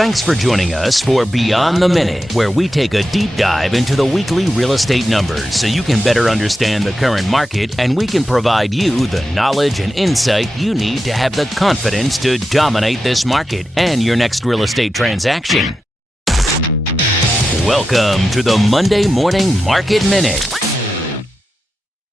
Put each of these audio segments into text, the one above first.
Thanks for joining us for Beyond the Minute, where we take a deep dive into the weekly real estate numbers so you can better understand the current market and we can provide you the knowledge and insight you need to have the confidence to dominate this market and your next real estate transaction. Welcome to the Monday Morning Market Minute.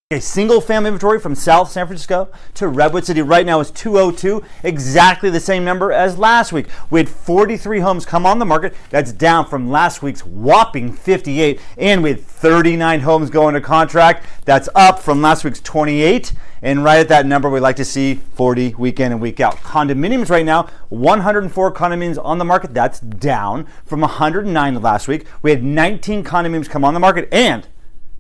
A single family inventory from South San Francisco to Redwood City right now is 202, exactly the same number as last week. We had 43 homes come on the market. That's down from last week's whopping 58. And we had 39 homes go into contract. That's up from last week's 28. And right at that number, we like to see 40 week in and week out. Condominiums right now, 104 condominiums on the market. That's down from 109 last week. We had 19 condominiums come on the market and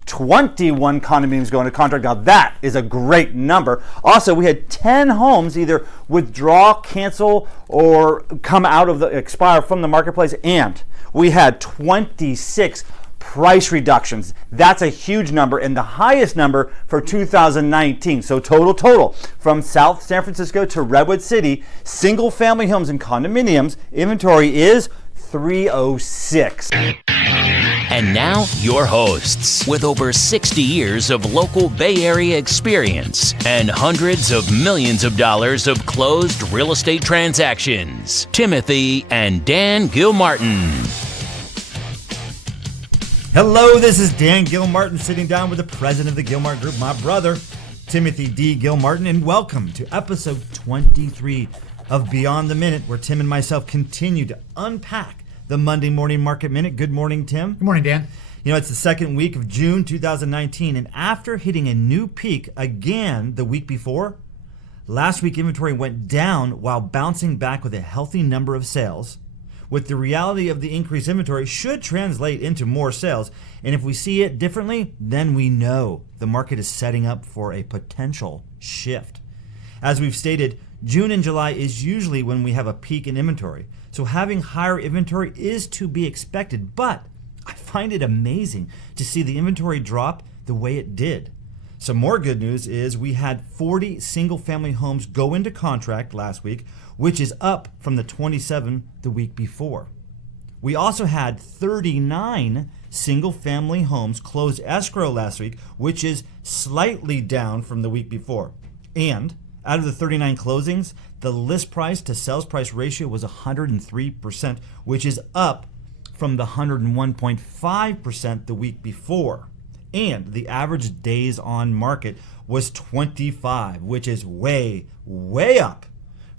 21 condominiums going to contract. Now that is a great number. Also, we had 10 homes either withdraw, cancel, or come out of the expire from the marketplace, and we had 26 price reductions. That's a huge number and the highest number for 2019. So total from South San Francisco to Redwood City, single family homes and condominiums inventory is 306. And now, your hosts, with over 60 years of local Bay Area experience and hundreds of millions of dollars of closed real estate transactions, Timothy and Dan Gilmartin. Hello, this is Dan Gilmartin sitting down with the president of the Gilmartin Group, my brother, Timothy D. Gilmartin, and welcome to episode 23 of Beyond the Minute, where Tim and myself continue to unpack the Monday Morning Market Minute. Good morning, Tim. Good morning, Dan. You know, it's the second week of June 2019, and after hitting a new peak again the week before, last week inventory went down while bouncing back with a healthy number of sales. With the reality of the increased inventory should translate into more sales, and if we see it differently, then we know the market is setting up for a potential shift. As we've stated, June and July is usually when we have a peak in inventory. So having higher inventory is to be expected, but I find it amazing to see the inventory drop the way it did. Some more good news is we had 40 single family homes go into contract last week, which is up from the 27 the week before. We also had 39 single family homes close escrow last week, which is slightly down from the week before. And out of the 39 closings, the list price to sales price ratio was 103%, which is up from the 101.5% the week before. And the average days on market was 25, which is way up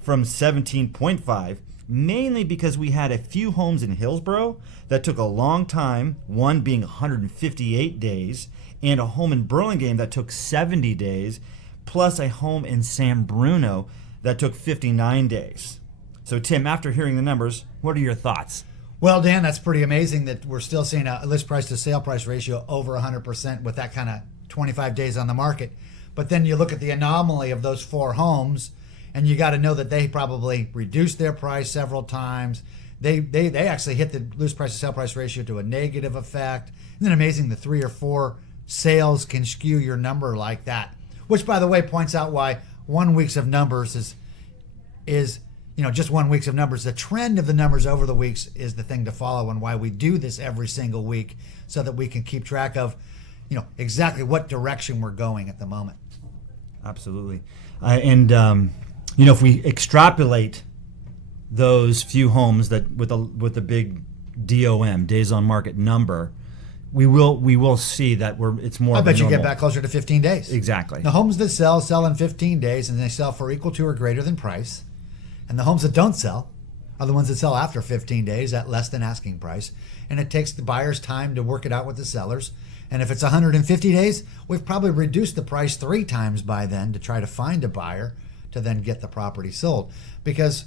from 17.5, mainly because we had a few homes in Hillsborough that took a long time, one being 158 days, and a home in Burlingame that took 70 days, plus a home in San Bruno that took 59 days. So Tim, after hearing the numbers, what are your thoughts? Well, Dan, that's pretty amazing that we're still seeing a list price to sale price ratio over 100% with that kind of 25 days on the market. But then you look at the anomaly of those four homes, and you got to know that they probably reduced their price several times. They actually hit the list price to sale price ratio to a negative effect. Isn't it amazing the 3 or 4 sales can skew your number like that? Which, by the way, points out why 1 week of numbers is just 1 week of numbers. The trend of the numbers over the weeks is the thing to follow, and why we do this every single week so that we can keep track of, exactly what direction we're going at the moment. Absolutely. If we extrapolate those few homes that with the big DOM, days on market number, we will see that it's more. I bet you normal. get back closer to 15 days. Exactly. The homes that sell in 15 days, and they sell for equal to or greater than price. And the homes that don't sell are the ones that sell after 15 days at less than asking price. And it takes the buyers time to work it out with the sellers. And if it's 150 days, we've probably reduced the price 3 times by then to try to find a buyer to then get the property sold. Because,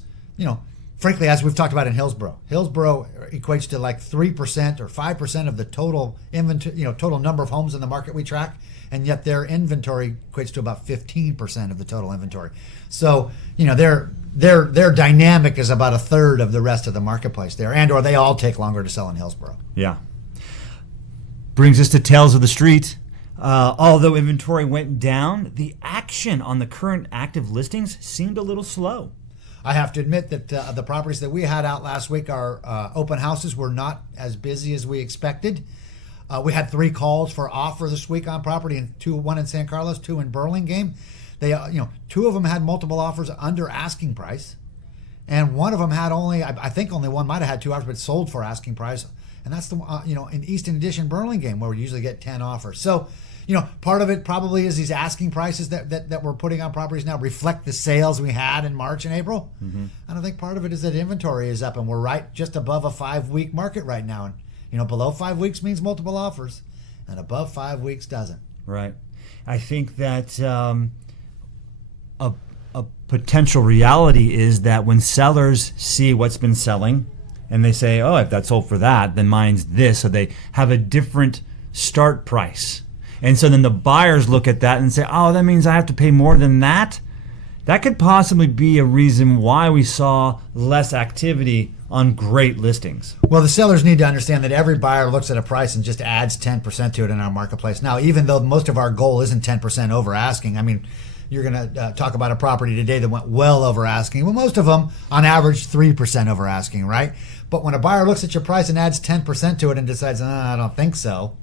frankly, as we've talked about in Hillsborough equates to like 3% or 5% of the total inventory, total number of homes in the market we track, and yet their inventory equates to about 15% of the total inventory. So, their dynamic is about a third of the rest of the marketplace there, or they all take longer to sell in Hillsborough. Yeah. Brings us to Tales of the Street. Although inventory went down, the action on the current active listings seemed a little slow. I have to admit that the properties that we had out last week, our open houses were not as busy as we expected. We had 3 calls for offer this week on property, and one in San Carlos, 2 in Burlingame. They, 2 of them had multiple offers under asking price, and one of them had I think only one might have had 2 offers, but sold for asking price. And that's the in Easton Edition Burlingame, where we usually get 10 offers. So, part of it probably is these asking prices that we're putting on properties now reflect the sales we had in March and April. Mm-hmm. And I think part of it is that inventory is up, and we're right just above a 5-week market right now. And below 5 weeks means multiple offers, and above 5 weeks doesn't. Right. I think that a potential reality is that when sellers see what's been selling, and they say, oh, if that sold for that, then mine's this, so they have a different start price. And so then the buyers look at that and say, oh, that means I have to pay more than that? That could possibly be a reason why we saw less activity on great listings. Well, the sellers need to understand that every buyer looks at a price and just adds 10% to it in our marketplace. Now, even though most of our goal isn't 10% over asking, I mean, you're going to talk about a property today that went well over asking. Well, most of them, on average, 3% over asking, right? But when a buyer looks at your price and adds 10% to it and decides, I don't think so,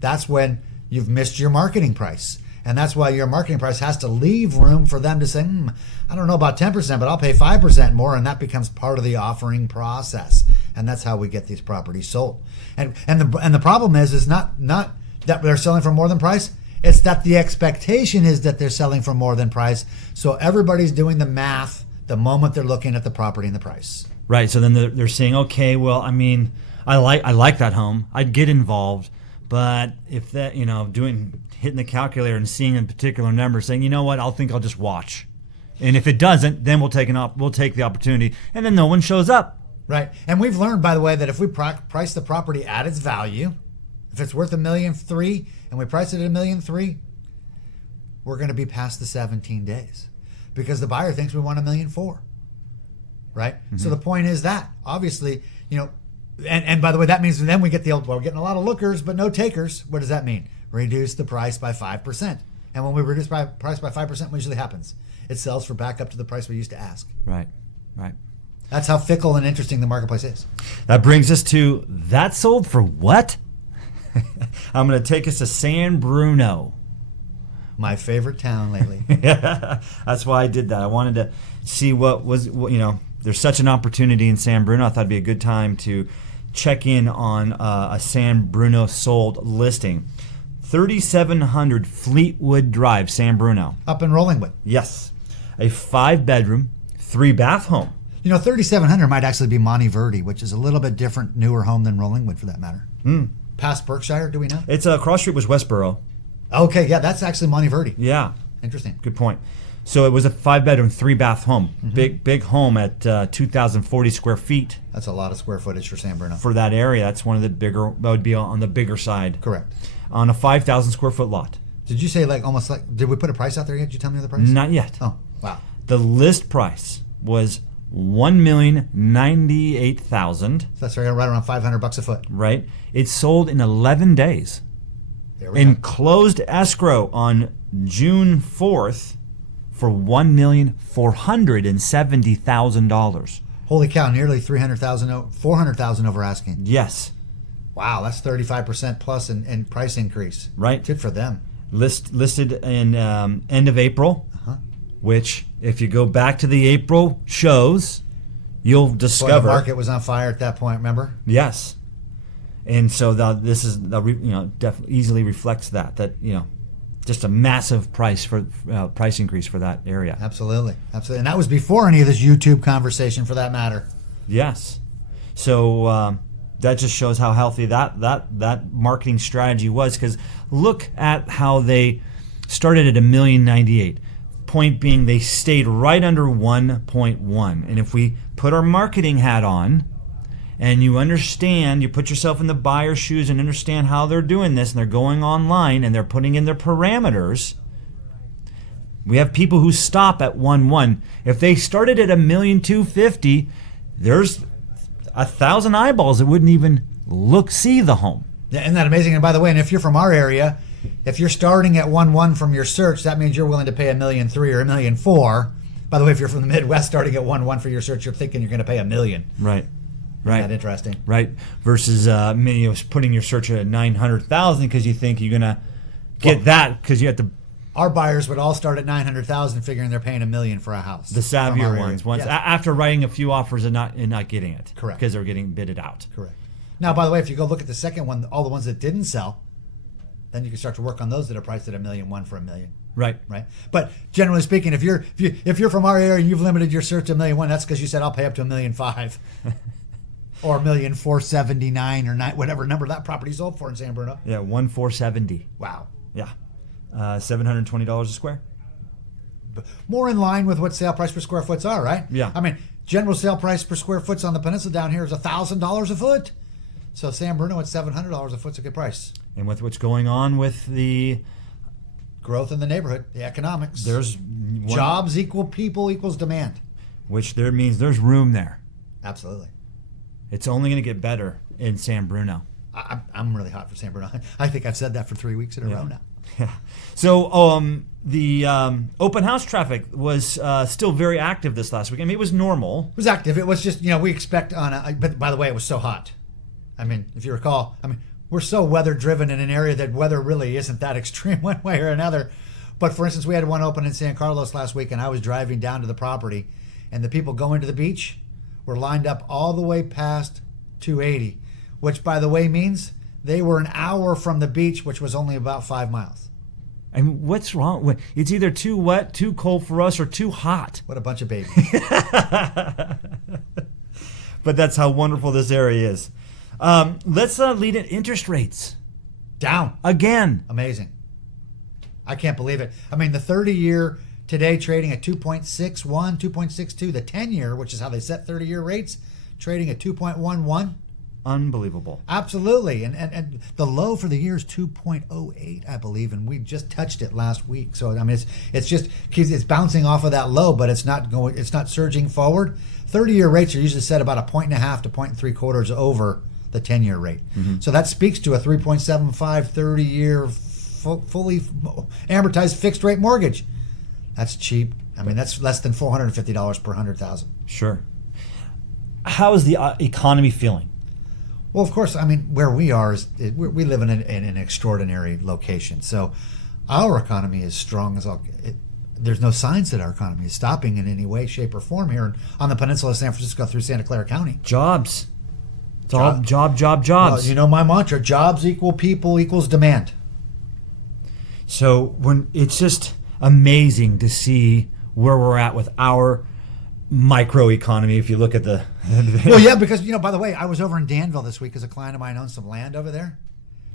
that's when you've missed your marketing price. And that's why your marketing price has to leave room for them to say, I don't know about 10%, but I'll pay 5% more, and that becomes part of the offering process. And that's how we get these properties sold. And the problem is not that they're selling for more than price. It's that the expectation is that they're selling for more than price. So everybody's doing the math the moment they're looking at the property and the price. Right. So then they're saying, okay, well, I mean, I like that home. I'd get involved. But if that, hitting the calculator and seeing a particular number, saying, you know what, I'll just watch. And if it doesn't, then we'll take the opportunity, and then no one shows up. Right. And we've learned, by the way, that if we price the property at its value, if it's worth $1.3 million and we price it at $1.3 million, we're going to be past the 17 days because the buyer thinks we want $1.4 million. Right. Mm-hmm. So the point is that obviously, and by the way, that means then we get we're getting a lot of lookers, but no takers. What does that mean? Reduce the price by 5%. And when we reduce price by 5%, what usually happens? It sells for back up to the price we used to ask. Right. That's how fickle and interesting the marketplace is. That brings us to, that sold for what? I'm going to take us to San Bruno. My favorite town lately. That's why I did that. I wanted to see there's such an opportunity in San Bruno. I thought it'd be a good time to check in on a San Bruno sold listing. 3700 Fleetwood Drive, San Bruno. Up in Rollingwood. Yes. A 5-bedroom, 3-bath home. 3700 might actually be Monteverdi, which is a little bit different, newer home than Rollingwood for that matter. Past Berkshire, do we know? It's cross street was Westboro. Okay, yeah, that's actually Monteverdi. Yeah. Interesting. Good point. So it was a 5-bedroom, 3-bath home. Mm-hmm. Big home at 2,040 square feet. That's a lot of square footage for San Bruno. For that area, that's one of the bigger, that would be on the bigger side. Correct. On a 5,000 square foot lot. Did you say did we put a price out there yet? Did you tell me the price? Not yet. Oh, wow. The list price was $1,098,000. So that's right around $500 a foot. Right. It sold in 11 days. There we and go. Closed escrow on June 4th for $1,470,000. Holy cow! Nearly $400,000 over asking. Yes. Wow, that's 35% plus in price increase. Right. Good for them. Listed in end of April, which if you go back to the April shows, you'll discover the market was on fire at that point. Remember? Yes. And so this is definitely easily reflects that just a massive price increase for that area. Absolutely, and that was before any of this YouTube conversation, for that matter. Yes. So that just shows how healthy that marketing strategy was. Because look at how they started at $1,098,000. Point being, they stayed right under 1.1. And if we put our marketing hat on, and you put yourself in the buyer's shoes and understand how they're doing this, and they're going online and they're putting in their parameters. We have people who stop at 1.1. If they started at $1,250,000, there's 1,000 eyeballs that wouldn't even see the home. Yeah, isn't that amazing? And by the way, if you're from our area, if you're starting at 1.1 from your search, that means you're willing to pay $1.3 million or $1.4 million. By the way, if you're from the Midwest, starting at 1.1 for your search, you're thinking you're going to pay $1 million. Right. Isn't that interesting? Right. Versus putting your search at 900,000 because you think you're gonna get that because you have to. Our buyers would all start at 900,000, figuring they're paying $1 million for a house. The savvier ones, after writing a few offers and not getting it. Correct. Because they're getting bidded out. Correct. Now, by the way, if you go look at the second one, all the ones that didn't sell, then you can start to work on those that are priced at $1.1 million for $1 million. Right. Right. But generally speaking, if you're from our area and you've limited your search to $1.1 million, that's because you said I'll pay up to $1.5 million. Or $1,479,000 or whatever number that property sold for in San Bruno. Yeah, 1,470. Wow. Yeah, $720 a square. More in line with what sale price per square foots are, right? Yeah. I mean, general sale price per square foots on the peninsula down here is $1,000 a foot. So San Bruno at $700 a foot's a good price. And with what's going on with the growth in the neighborhood, the economics, there's jobs equal people equals demand, which there means there's room there. Absolutely. It's only going to get better in San Bruno. I'm really hot for San Bruno. I think I've said that for 3 weeks in a row now. Yeah. So the open house traffic was still very active this last week. I mean, it was normal. It was active. It was just, we expect but by the way, it was so hot. I mean, if you recall, we're so weather driven in an area that weather really isn't that extreme one way or another. But for instance, we had one open in San Carlos last week, and I was driving down to the property, and the people going to the beach were lined up all the way past 280, which, by the way, means they were an hour from the beach, which was only about 5 miles. And what's wrong? It's either too wet, too cold for us, or too hot. What a bunch of babies. But that's how wonderful this area is. Let's lead at interest rates. Down. Again. Amazing. I can't believe it. The 30-year today trading at 2.61, 2.62. The 10-year, which is how they set 30-year rates, trading at 2.11. Unbelievable. Absolutely. And the low for the year is 2.08, I believe, and we just touched it last week. So it's bouncing off of that low, but it's not surging forward. 30-year rates are usually set about 1.5 to 1.75 over the 10-year rate. Mm-hmm. So that speaks to a 3.75 30-year fully amortized fixed rate mortgage. That's cheap. That's less than $450 per 100,000. Sure. How is the economy feeling? Well, of course, where we are we live in an extraordinary location. So our economy is strong as all. There's no signs that our economy is stopping in any way, shape, or form here on the peninsula of San Francisco through Santa Clara County. Jobs. It's all jobs. Well, my mantra: jobs equal people equals demand. So it's just amazing to see where we're at with our microeconomy. If you look at the well, yeah, because by the way, I was over in Danville this week because a client of mine owns some land over there.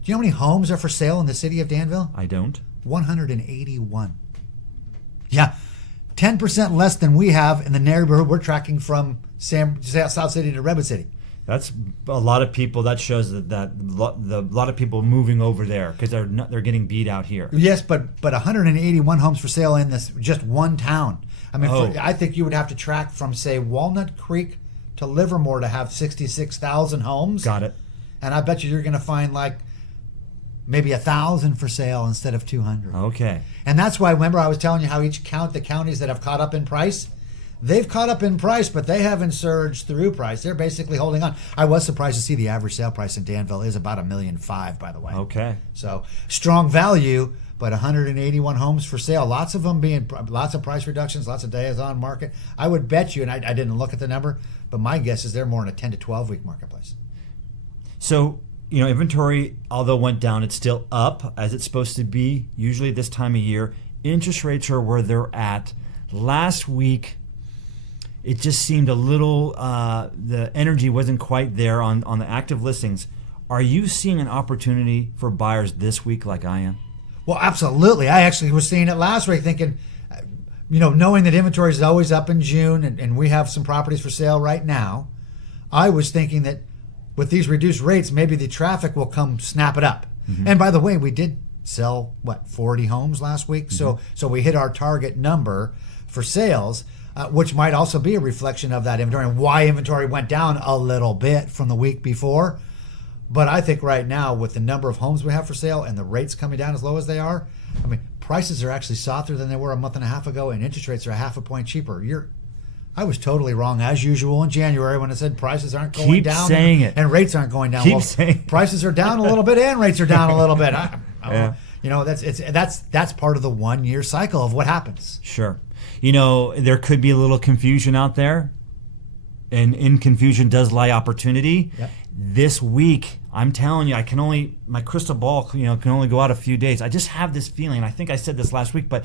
Do you know how many homes are for sale in the city of Danville? I don't. 181. Yeah, 10% less than we have in the neighborhood we're tracking from South City to Redwood City. That's a lot of people. That shows that a lot of people moving over there because they're getting beat out here. Yes, but 181 homes for sale in this just one town. I think you would have to track from, say, Walnut Creek to Livermore to have 66,000 homes. Got it. And I bet you're going to find maybe 1,000 for sale instead of 200. Okay. And that's why, remember, I was telling you how the counties that have caught up in price, they've caught up in price, but they haven't surged through price. They're basically holding on. I was surprised to see the average sale price in Danville is about $1.5 million, by the way. Okay. So strong value, but 181 homes for sale. Lots of them being lots of price reductions, lots of days on market. I would bet you, and I didn't look at the number, but my guess is they're more in a 10 to 12 week marketplace. So, inventory, although went down, it's still up as it's supposed to be. Usually this time of year, interest rates are where they're at. Last week, it just seemed a little, the energy wasn't quite there on the active listings. Are you seeing an opportunity for buyers this week like I am? Well, absolutely. I actually was seeing it last week thinking, knowing that inventory is always up in June and we have some properties for sale right now, I was thinking that with these reduced rates, maybe the traffic will come snap it up. Mm-hmm. And by the way, we did sell, 40 homes last week? Mm-hmm. So we hit our target number for sales, which might also be a reflection of that inventory and why inventory went down a little bit from the week before. But I think right now, with the number of homes we have for sale and the rates coming down as low as they are, prices are actually softer than they were a month and a half ago, and interest rates are 0.5 point cheaper. I was totally wrong, as usual, in January when I said prices aren't going Keep down saying it. and rates aren't going down. Keep saying prices are down a little bit and rates are down a little bit. Yeah. You know, that's part of the 1 year cycle of what happens. Sure. You know, there could be a little confusion out there, and in confusion does lie opportunity. Yep. This week, I'm telling you, my crystal ball, can only go out a few days. I just have this feeling. I think I said this last week, but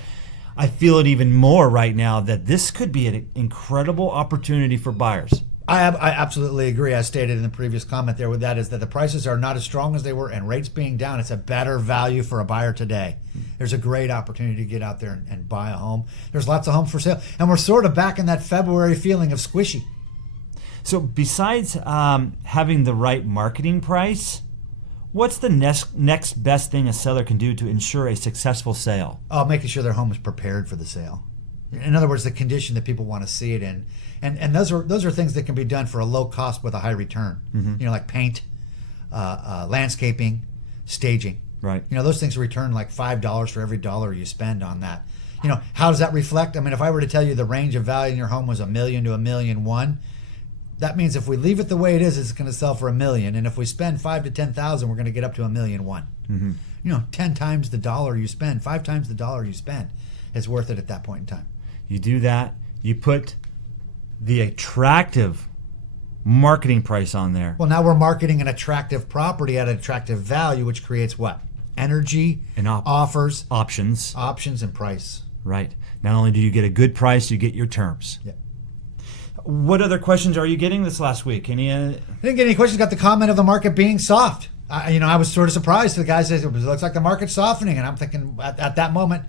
I feel it even more right now that this could be an incredible opportunity for buyers. I absolutely agree. As stated in the previous comment there with that is that the prices are not as strong as they were, and rates being down, it's a better value for a buyer today. There's a great opportunity to get out there and buy a home. There's lots of homes for sale, and we're sort of back in that February feeling of squishy. So besides having the right marketing price, what's the next best thing a seller can do to ensure a successful sale? Making sure their home is prepared for the sale. In other words, the condition that people want to see it in. And those are things that can be done for a low cost with a high return. Mm-hmm. Like paint, landscaping, staging. Right. Those things return like $5 for every dollar you spend on that. How does that reflect? I mean, if I were to tell you the range of value in your home was $1 million to $1.1 million, that means if we leave it the way it is, it's going to sell for $1 million. And if we spend $5,000 to $10,000, we're going to get up to $1.1 million. Mm-hmm. 10 times the dollar you spend, 5 times the dollar you spend is worth it at that point in time. You do that, you put the attractive marketing price on there. Well, now we're marketing an attractive property at an attractive value, which creates what? Energy, and offers, options, and price. Right. Not only do you get a good price, you get your terms. Yeah. What other questions are you getting this last week? Any? I didn't get any questions. Got the comment of the market being soft. I was sort of surprised. The guy says it looks like the market's softening, and I'm thinking at that moment,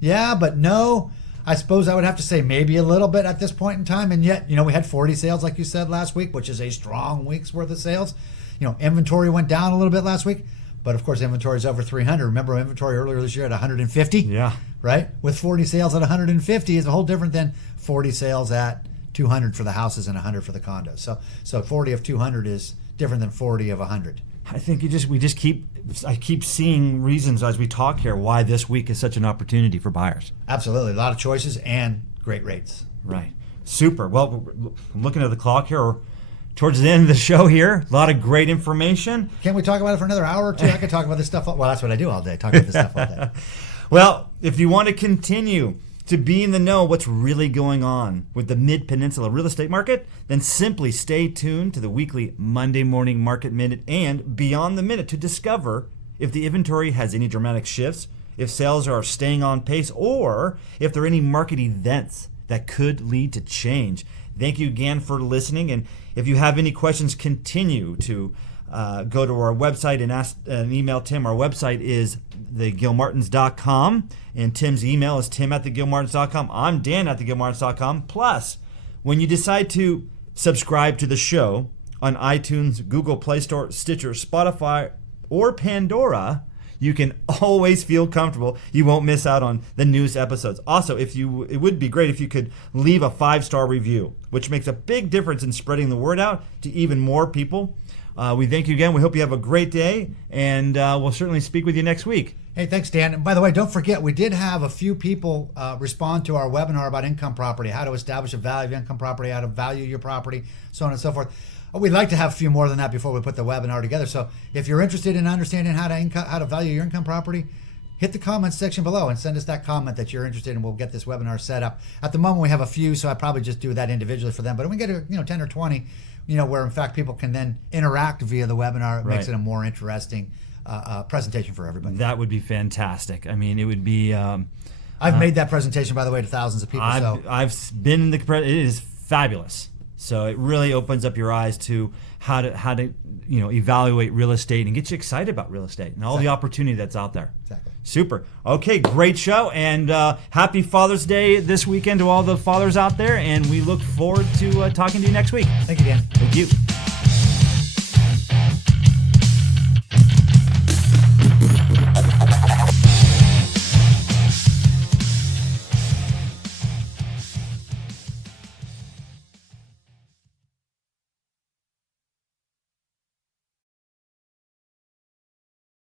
yeah, but no. I suppose I would have to say maybe a little bit at this point in time, and yet, we had 40 sales, like you said, last week, which is a strong week's worth of sales. Inventory went down a little bit last week, but of course, inventory is over 300. Remember, inventory earlier this year at 150? Yeah. Right? With 40 sales at 150 is a whole different than 40 sales at 200 for the houses and 100 for the condos. So 40 of 200 is different than 40 of 100. I think I keep seeing reasons as we talk here why this week is such an opportunity for buyers. Absolutely. A lot of choices and great rates. Right. Super. Well, I'm looking at the clock here. We're towards the end of the show here. A lot of great information. Can't we talk about it for another hour or two? I could talk about this stuff. Well, that's what I do all day. Talk about this stuff all day. Well, if you want to continue to be in the know what's really going on with the Mid-Peninsula real estate market, then simply stay tuned to the weekly Monday Morning Market Minute and Beyond the Minute to discover if the inventory has any dramatic shifts, if sales are staying on pace, or if there are any market events that could lead to change. Thank you again for listening, and if you have any questions, continue to go to our website and email Tim. Our website is thegilmartins.com, and Tim's email is tim@thegilmartins.com. I'm Dan@thegilmartins.com. Plus, when you decide to subscribe to the show on iTunes, Google Play Store, Stitcher, Spotify, or Pandora, you can always feel comfortable. You won't miss out on the newest episodes. Also, it would be great if you could leave a 5-star review, which makes a big difference in spreading the word out to even more people. We thank you again. We hope you have a great day, and we'll certainly speak with you next week. Hey, thanks, Dan. And by the way, don't forget, we did have a few people respond to our webinar about income property, how to establish a value of income property, how to value your property, so on and so forth. We'd like to have a few more than that before we put the webinar together. So if you're interested in understanding how to value your income property, hit the comments section below and send us that comment that you're interested in. We'll get this webinar set up. At the moment, we have a few, so I probably just do that individually for them. But when we get 10 or 20, where in fact people can then interact via the webinar, it makes it a more interesting presentation for everybody. That would be fantastic. I mean, it would be. I've made that presentation, by the way, to thousands of people. I've been in the. It is fabulous. So it really opens up your eyes to how to evaluate real estate and get you excited about real estate and all the opportunity that's out there. Exactly. Super. Okay, great show, and happy Father's Day this weekend to all the fathers out there, and we look forward to talking to you next week. Thank you, Dan. Thank you.